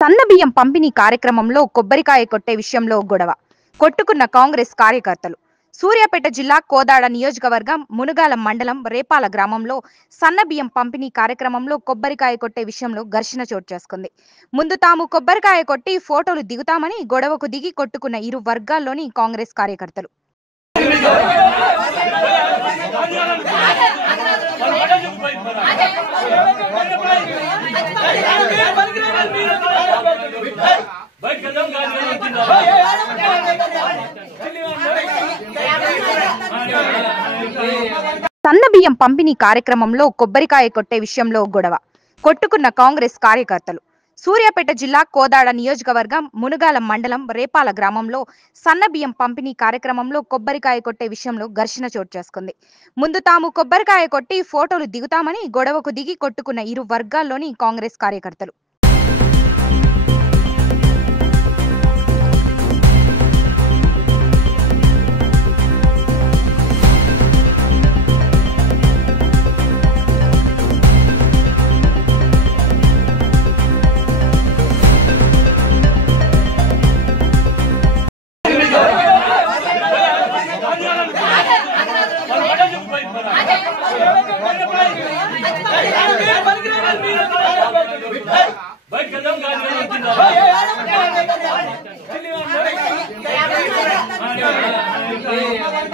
సన్నబియ్యం పంపిణీ కార్యక్రమంలో కొబ్బరికాయ కొట్టే విషయంలో గొడవ కొట్టుకున్న కాంగ్రెస్ కార్యకర్తలు. సూర్యాపేట జిల్లా కోదాడ నియోజకవర్గం మునుగాల మండలం రేపాల గ్రామంలో సన్నబియ్యం పంపిణీ కార్యక్రమంలో కొబ్బరికాయ కొట్టే విషయంలో ఘర్షణ చోటు చేసుకుంది. ముందు తాము కొబ్బరికాయ కొట్టి ఫోటోలు దిగుతామని గొడవకు దిగి కొట్టుకున్న ఇరు వర్గాల్లోని కాంగ్రెస్ కార్యకర్తలు. సన్నబియ్యం పంపిణీ కార్యక్రమంలో కొబ్బరికాయ కొట్టే విషయంలో గొడవ కొట్టుకున్న కాంగ్రెస్ కార్యకర్తలు. సూర్యాపేట జిల్లా కోదాడ నియోజకవర్గం మునుగాల మండలం రేపాల గ్రామంలో సన్నబియ్యం పంపిణీ కార్యక్రమంలో కొబ్బరికాయ కొట్టే విషయంలో ఘర్షణ చోటు చేసుకుంది. ముందు తాము కొబ్బరికాయ కొట్టి ఫోటోలు దిగుతామని గొడవకు దిగి కొట్టుకున్న ఇరు వర్గాల్లోని కాంగ్రెస్ కార్యకర్తలు. Bye.